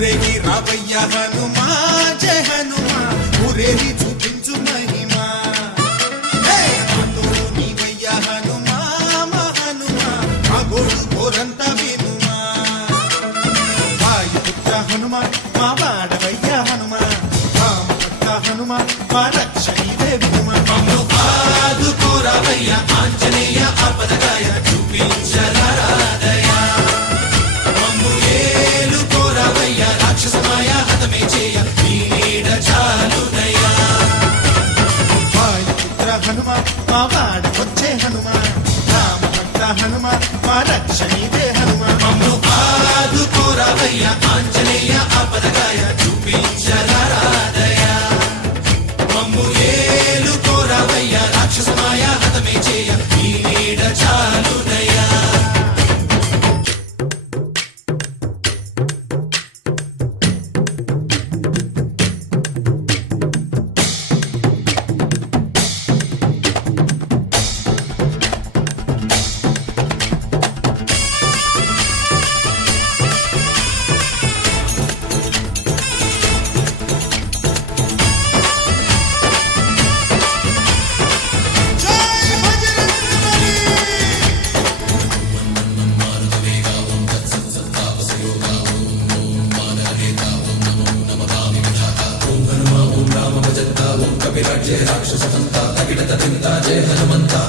ఊరేగి రావయ్య హనుమా జయ హనుమా ఊరేగి చూపించు మహిమా తోడు నీవయ్య హనుమా మా హనుమా మా గోడు కోరంతా వినుమా వాయుపుత్ర హనుమా మా వాడవయ్య హనుమా రామభక్త హనుమా మా రక్షణీవే వినుమా మమ్ము ఆదుకోరావయ్య ఆంజనేయ ఆపదగాయ చూపించరాదయ మమ్ము ఏలుకోరావయ్య రాక్షసమాయ హతమే చేయ నీ నీడ చాలునయ్యా వాయుపుత్ర హనుమా మా వాడవచ్చే హనుమా రామభక్త హనుమా మా రక్షణీవే హనుమా మమ్ము ఆదుకోరావయ్య ఆంజనేయ ఆపదగాయ చూపించరాదయ మమ్ము ఏలుకోరావయ్య రాక్షసమాయ హతమే చేయ నీ నీడ చాలునయ్యా जय राक्षस हंता तगिड़त चिंता जय हनुमंता